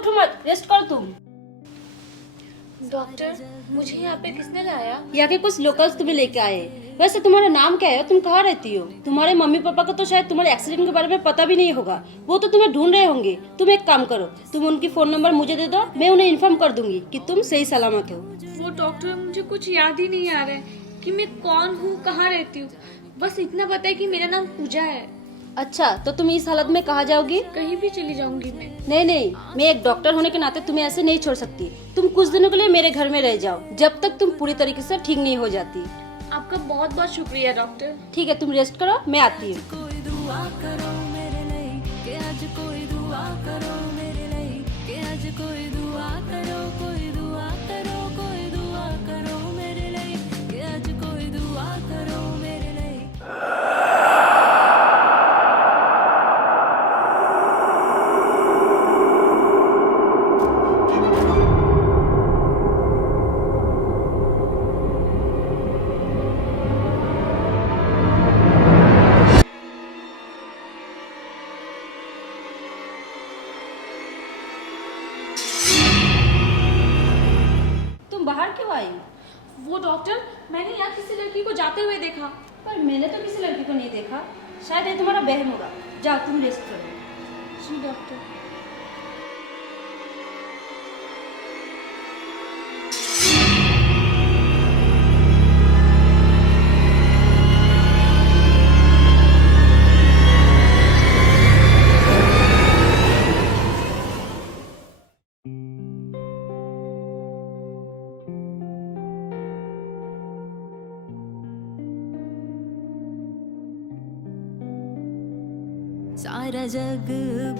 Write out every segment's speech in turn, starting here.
उठो मत, रेस्ट करो तुम। डॉक्टर, मुझे यहाँ पे किसने लाया? यहाँ के कुछ लोकल्स तुम्हें लेके आए हैं। वैसे तुम्हारा नाम क्या है, तुम कहाँ रहती हो? तुम्हारे मम्मी पापा को तो शायद तुम्हारे एक्सीडेंट के बारे में पता भी नहीं होगा, वो तो तुम्हें ढूंढ रहे होंगे। तुम एक काम करो, तुम उनकी फोन नंबर मुझे दे दो, मैं उन्हें इन्फॉर्म कर दूंगी कि तुम सही सलामत हो। वो डॉक्टर, मुझे कुछ याद ही नहीं आ रहा है कि मैं कौन हूँ, कहाँ रहती हूँ। बस इतना पता है कि मेरा नाम पूजा है। अच्छा, तो तुम इस हालत में कहाँ जाओगी? कहीं भी चली जाऊंगी मैं। नहीं, मैं एक डॉक्टर होने के नाते तुम्हें ऐसे नहीं छोड़ सकती। तुम कुछ दिनों के लिए मेरे घर में रह जाओ, जब तक तुम पूरी तरीके से ठीक नहीं हो जाती। आपका बहुत बहुत शुक्रिया डॉक्टर। ठीक है, तुम रेस्ट करो, मैं आती हूँ। कोई दुआ करो मेरे लिए कि आज कोई दुआ करो मेरे लिए कि आज कोई दुआ करो, कोई दुआ करो, कोई दुआ करो मेरे लिए कि आज कोई दुआ करो मेरे लिए। तुम बाहर क्यों आई? वो डॉक्टर, मैंने यहाँ किसी लड़की को जाते हुए देखा। पर मैंने तो किसी लड़की को नहीं देखा, शायद ये तुम्हारा बहन होगा। जाओ तुम रेस्ट करो। जी डॉक्टर। सारा जग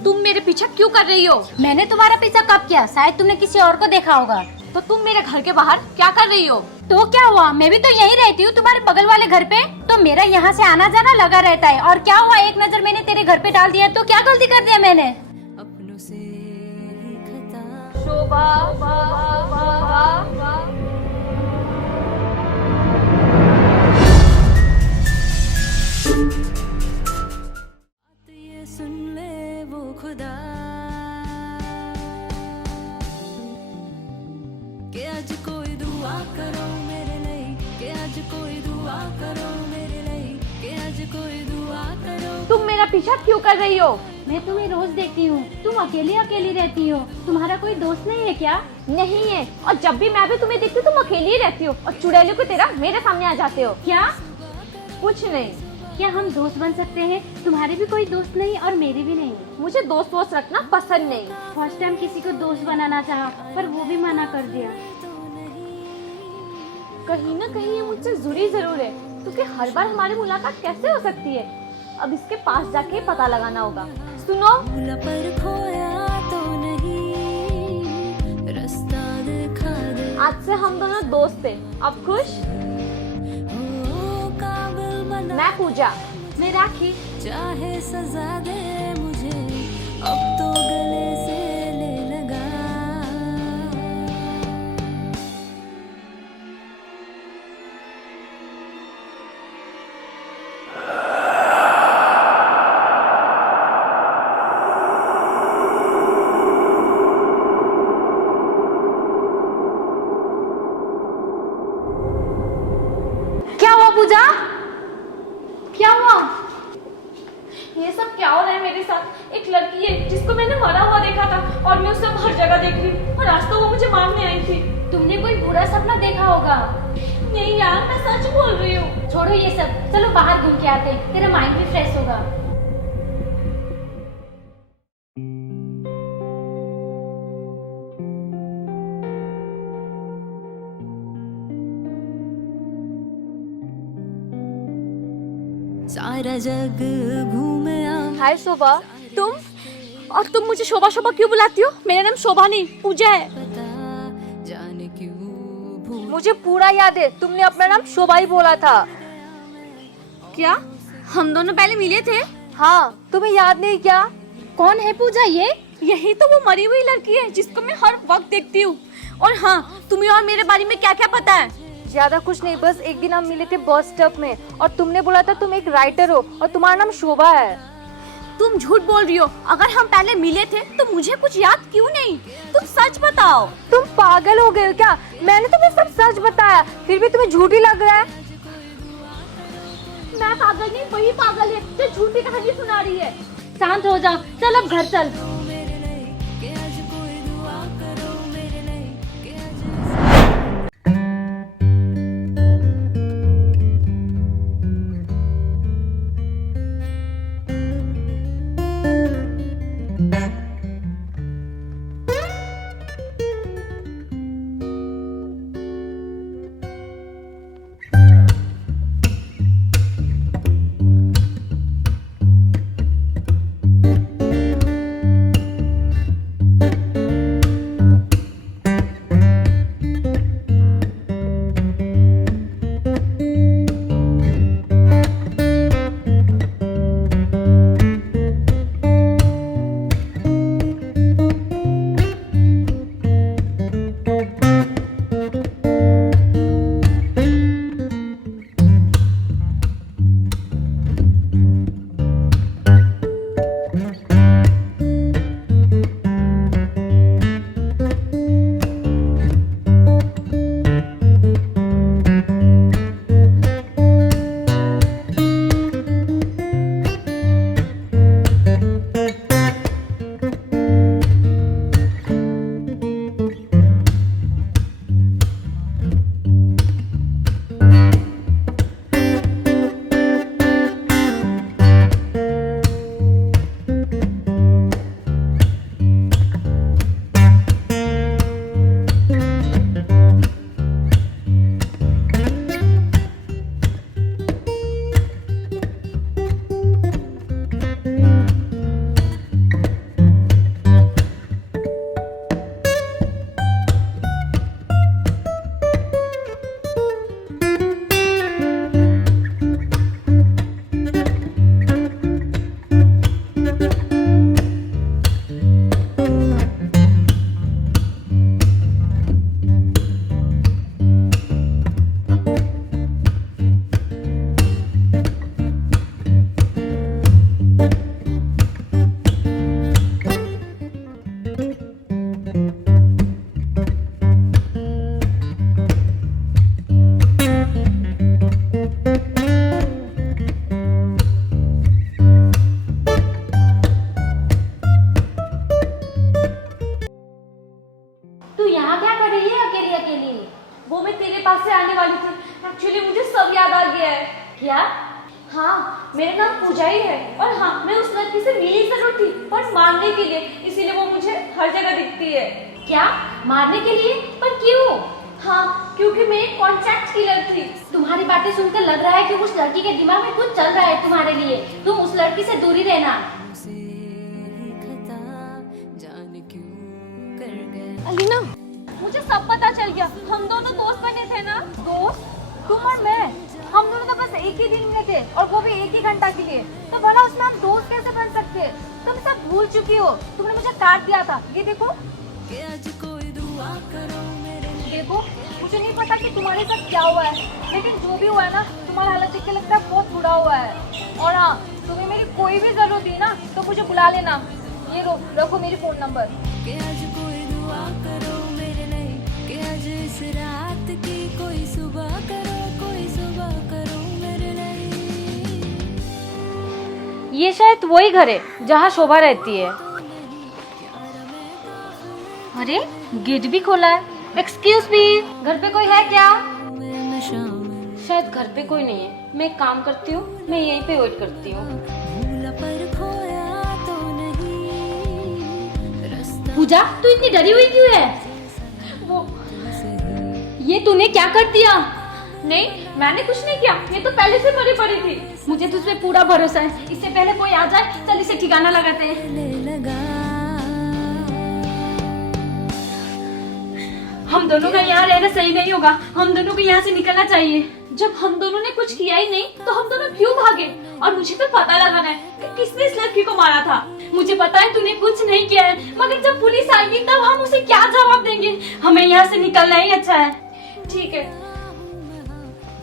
तुम मेरे पीछे क्यों कर रही हो? मैंने तुम्हारा पीछा कब किया? शायद तुमने किसी और को देखा होगा। तो तुम मेरे घर के बाहर क्या कर रही हो? तो क्या हुआ, मैं भी तो यहीं रहती हूँ, तुम्हारे बगल वाले घर पे। तो मेरा यहाँ से आना जाना लगा रहता है। और क्या हुआ, एक नजर मैंने तेरे घर पे डाल दिया तो क्या गलती कर दिया मैंने? अपनों से ही खता। शोभा, बात ये सुन ले वो खुदा कि आज कोई दुआ करो मेरे लिए कि आज कोई दुआ करो मेरे लिए कि आज कोई दुआ करो। तुम मेरा पीछा क्यों कर रही हो? मैं तुम्हें रोज देखती हूँ, तुम अकेली अकेली रहती हो। तुम्हारा कोई दोस्त नहीं है क्या? नहीं है, और जब भी मैं भी तुम्हें देखती हूँ तुम अकेली ही रहती हो और चुड़ैलों की तरह मेरे सामने आ जाते हो। क्या कुछ नहीं। क्या हम दोस्त बन सकते हैं? तुम्हारे भी कोई दोस्त नहीं और मेरे भी नहीं। मुझे दोस्त वोस्त रखना पसंद नहीं। फर्स्ट टाइम किसी को दोस्त बनाना चाहा, पर वो भी मना कर दिया। कहीं ना कहीं ये मुझसे जुड़ी जरूर है, क्योंकि हर बार हमारी मुलाकात कैसे हो सकती है? अब इसके पास जाके पता लगाना होगा। सुनो, भूला पर खोया तो नहीं, रास्ता दिखा दे। आज से हम दोनों दोस्त थे, अब खुश? हो काबिल बना, मैं पूजा। मैं राखी। चाहे सजा दे मुझे, अब तो गले से ले लगा। क्या हुआ पूजा? क्या हुआ? ये सब क्या हो रहा है मेरे साथ? एक लड़की है जिसको मैंने मरा हुआ देखा था और मैं उसे हर जगह देख रही हूँ, और आज तो वो मुझे मारने आई थी। तुमने कोई बुरा सपना देखा होगा। नहीं यार, मैं सच बोल रही हूँ। छोड़ो ये सब, चलो बाहर घूम के आते हैं, तेरा माइंड भी फ्रेश होगा। सारा जग घूमे हाय शोभा, तुम? और तुम मुझे शोभा शोभा क्यों बुलाती हो? मेरा नाम शोभा नहीं, पूजा है। पता जाने क्यों भूल। मुझे पूरा याद है, तुमने अपना नाम शोभा ही बोला था। क्या हम दोनों पहले मिले थे? हाँ, तुम्हें याद नहीं क्या? कौन है पूजा ये? यही तो वो मरी हुई लड़की है जिसको मैं हर वक्त देखती हूँ। और हाँ, तुम्हें और मेरे बारे में क्या क्या पता है? ज्यादा कुछ नहीं, बस एक दिन हम मिले थे बस स्टॉप में और तुमने बोला था तुम एक राइटर हो और तुम्हारा नाम शोभा है। तुम झूठ बोल रही हो। अगर हम पहले मिले थे तो मुझे कुछ याद क्यों नहीं? तुम सच बताओ। तुम पागल हो गए हो क्या? मैंने तुम्हें सब सच बताया, फिर भी तुम्हें झूठ ही लग रहा है। मैं पागल नहीं, वही पागल है जो झूठी कहानी सुना रही है। शांत हो जा, चल अब घर चल। मेरे लिए कि आज कोई दुआ करो मेरे लिए कि आज तू यहाँ क्या कर रही है अकेली अकेली? वो मैं तेरे पास से आने वाली थी। एक्चुअली मुझे सब याद आ गया है। क्या? हाँ, मेरा नाम पूजा ही है और हाँ, मैं उस लड़की से मिली जरूर थी पर मारने के लिए, इसीलिए वो मुझे हर जगह दिखती है। क्या मारने के लिए? पर क्यों? हाँ, क्योंकि मैं एक कॉन्ट्रैक्ट किलर थी। तुम्हारी बातें सुनकर लग रहा है कि उस लड़की के दिमाग में कुछ चल रहा है तुम्हारे लिए। तुम उस लड़की से दूरी रहना। से ही खता जान क्यों कर गया। अलीना, मुझे सब पता चल गया। हम दोनों दोस्त बने थे ना? दोस्त? तुम और मैं? हम दोनों तो बस एक ही दिन में थे और वो भी एक ही घंटा के लिए। तो भला उसमें हम दोस्त कैसे बन सकते? तुम सब भूल चुकी हो। तुमने मुझे काट दिया था, ये देखो। कि आज कोई दुआ करो मेरे लिए। देखो, मुझे नहीं पता कि तुम्हारे साथ क्या हुआ है, लेकिन जो भी हुआ है ना, तुम्हारा हालत देख के लगता है बहुत बुरा हुआ है। और हाँ, तुम्हें मेरी कोई भी जरूरत थी ना तो मुझे बुला लेना। ये रखो मेरी फोन नंबर। कि आज कोई दुआ करो मेरे लिए कि आज इस रात की कोई सुबह करो, कोई सुबह करो मेरे लिए। ये शायद वही घर है जहाँ शोभा रहती है। अरे गेट भी खोला है। एक्सक्यूज मी, घर पे कोई है क्या? शायद घर पे कोई नहीं है। मैं एक काम करती हूँ, मैं यहीं पे वेट करती हूँ। भूला पर खोया तो नहीं रास्ता पूजा, तू इतनी डरी हुई क्यों है? वो ये तूने क्या कर दिया? नहीं, मैंने कुछ नहीं किया। ये तो पहले से मरी पड़ी थी। मुझे तुझ पे पूरा भरोसा है। इससे पहले कोई आ जाए, चल इसे ठिकाना लगाते हैं। लगा। हम दोनों का यहाँ रहना सही नहीं होगा। हम दोनों को यहाँ से निकलना चाहिए। जब हम दोनों ने कुछ किया ही नहीं तो हम दोनों क्यों भागे? और मुझे तो पता लगाना है कि किसने इस लड़की को मारा था। मुझे पता है तूने कुछ नहीं किया है, मगर जब पुलिस आएगी तब हम उसे क्या जवाब देंगे? हमें यहाँ से निकलना ही अच्छा है। ठीक है।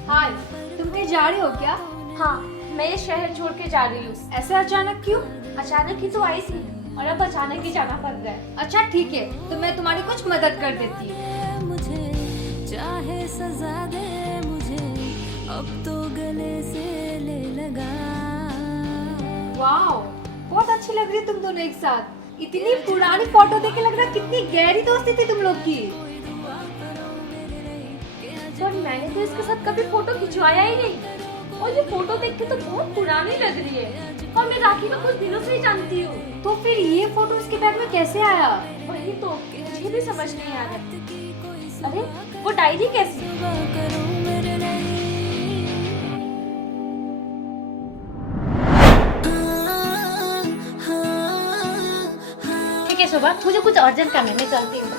हाय, तुम कहीं जा रही हो क्या? हाँ, मैं ये शहर छोड़ के जा रही हूँ। ऐसे अचानक क्यों? अचानक ही तो आई थी और अब अचानक ही जाना पड़ रहा है। अच्छा ठीक है, तो मैं तुम्हारी कुछ मदद कर देती हूँ। मुझे चाहे सजा दे मुझे, अब तो गले से ले लगा। वाओ, बहुत अच्छी लग रही तुम दोनों एक साथ। इतनी पुरानी फोटो देख के लग रहा कितनी गहरी दोस्ती थी तुम लोग की। पर मैंने तो इसके साथ कभी फोटो खिंचवाया ही नहीं, और ये फोटो देख के तो बहुत पुरानी लग रही है, और मैं राखी को कुछ दिनों से ही जानती हूँ। तो फिर ये फोटो इसके बैग में कैसे आया? वही तो मुझे भी समझ नहीं आ रहा। अरे वो डायरी कैसी? दुआ करो मेरे लिए। ठीक है शोभा, मुझे कुछ अर्जेंट काम है, मैं चलती हूँ।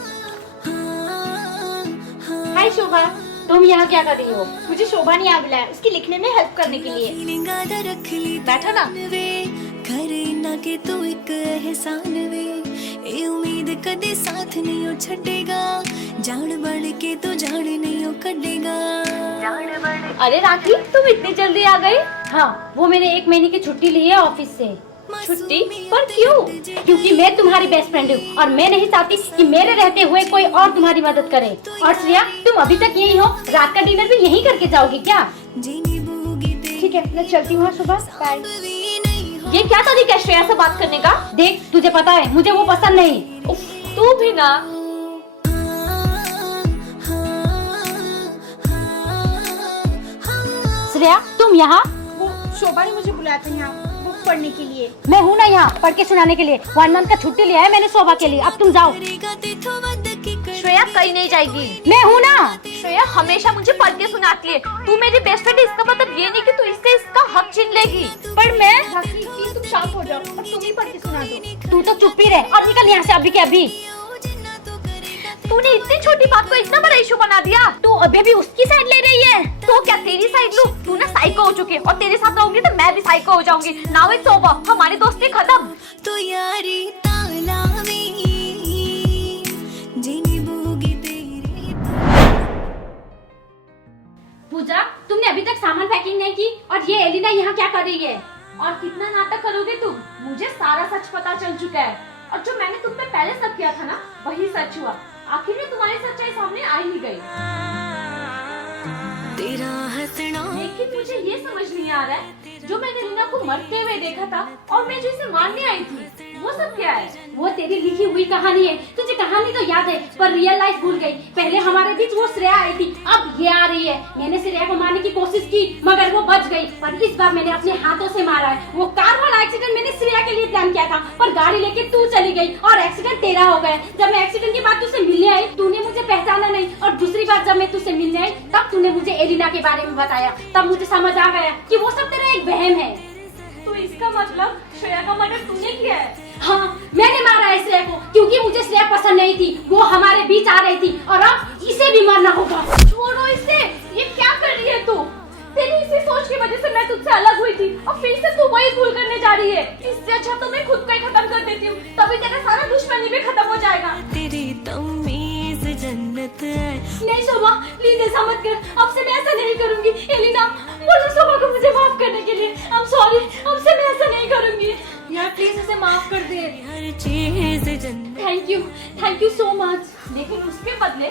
हाय शोभा, तुम यहाँ क्या कर रही हो? मुझे शोभा ने यहाँ बुलाया उसकी लिखने में हेल्प करने के लिए। बैठो ना। करे ना कि तू एक एहसान वे, ए उम्मीद कदे साथ नहीं हो छड़ेगा, जान बढ़ के तो जान नहीं हो कटेगा। अरे राखी, तुम इतनी जल्दी आ गई? हाँ, वो मैंने 1 महीने की छुट्टी ली है ऑफिस से। छुट्टी? पर क्यों? क्योंकि मैं तुम्हारी बेस्ट फ्रेंड हूँ और मैं नहीं चाहती कि मेरे रहते हुए कोई और तुम्हारी मदद करे। और श्रेया, तुम अभी तक यही हो? रात का डिनर भी यहीं करके जाओगी क्या? ठीक है, मैं चलती हूँ सुबह। बाय। ये क्या तरीका है श्रेया से बात करने का? देख, तुझे पता है मुझे वो पसंद नहीं। उफ, तू भी ना। श्रेया, तुम यहाँ? वो शोभा ने मुझे बुलाया था यहाँ बुक पढ़ने के लिए। मैं हूँ ना यहाँ पढ़ के सुनाने के लिए। 1 मंथ का छुट्टी लिया है मैंने शोभा के लिए। अब तुम जाओ। श्रेया कहीं नहीं जाएगी। मैं हूँ ना। श्रेया हमेशा मुझे पढ़ के सुनाती है। तू मेरी बेस्ट फ्रेंड है, इसका मतलब ये नहीं कि तू इससे इसका हक छीन लेगी। पर मैं राखी प्लीज तुम शांत हो जाओ और तुम ही पढ़ के सुना दो। तू तो चुप ही रह और निकल यहाँ से अभी के अभी। तूने इतनी छोटी बात को इतना बड़ा इशू बना दिया। तू अभी भी उसकी साइड ले रही है। तो क्या तेरी साइड लूं? तू ना साइको हो चुकी है और तेरे साथ रहूंगी तो मैं भी साइको हो जाऊंगी। नाउ इट्स ओवर, हमारी दोस्ती खत्म। तो यारी ताला में जिनी बूगी तेरी। पूजा, तुमने अभी तक सामान पैकिंग नहीं की और ये एलिना यहाँ क्या कर रही है? और कितना नाटक करोगे तुम? मुझे सारा सच पता चल चुका है और जो मैंने तुम पे पहले सब किया था ना, वही सच हुआ। आखिर में तुम्हारी सच्चाई सामने आ ही गई। तेरा हंसना लेकिन मुझे ये समझ नहीं आ रहा है, जो मैंने रीना को मरते हुए देखा था और मैं जो इसे मारने आई थी, वो सब क्या है? वो तेरी लिखी हुई कहानी है। तुझे कहानी तो याद है पर रियल लाइफ भूल गई। पहले हमारे बीच वो श्रेया आई थी, अब ये आ रही है। मैंने श्रेया को मारने की कोशिश की मगर वो बच गई, पर इस बार मैंने अपने हाथों से मारा है। वो कार वाला एक्सीडेंट मैंने श्रेया के लिए प्लान किया था पर गाड़ी लेके तू चली गई और एक्सीडेंट तेरा हो गया। जब मैं एक्सीडेंट के बाद तुझसे मिलने आई, तूने मुझे पहचाना नहीं और दूसरी बार जब मैं तुझसे मिलने आई तब तूने मुझे एलिना के बारे में बताया। तब मुझे समझ आ गया कि वो सब तेरा एक वहम है। तो इसका मतलब श्रेया का मर्डर तूने किया है? हाँ, मैंने मारा है श्रेया को क्योंकि मुझे श्रेया पसंद नहीं थी। वो हमारे बीच आ रही थी और अब इसे भी मारना होगा। छोड़ो इसे, ये क्या कर रही है तू? तेरी इसी सोच की वजह से मैं तुझसे अलग हुई थी और फिर से तू वही भूल करने जा रही है। इससे अच्छा तो मैं खुद को ही खत्म कर देती हूँ, तभी तेरा सारा दुश्मनी भी खत्म हो जाएगा। तेरी तमीज जन्नत है। नहीं शोभा, प्लीज ऐसा मत कर। अब से मैं ऐसा नहीं करूंगी। एलिना, बोलो शोभा को मुझे माफ करने के लिए। आई एम सॉरी, अब से मैं ऐसा नहीं करूंगी। यार प्लीज इसे माफ कर दे। हर चीज जन्नत। Thank you so much. लेकिन उसके बदले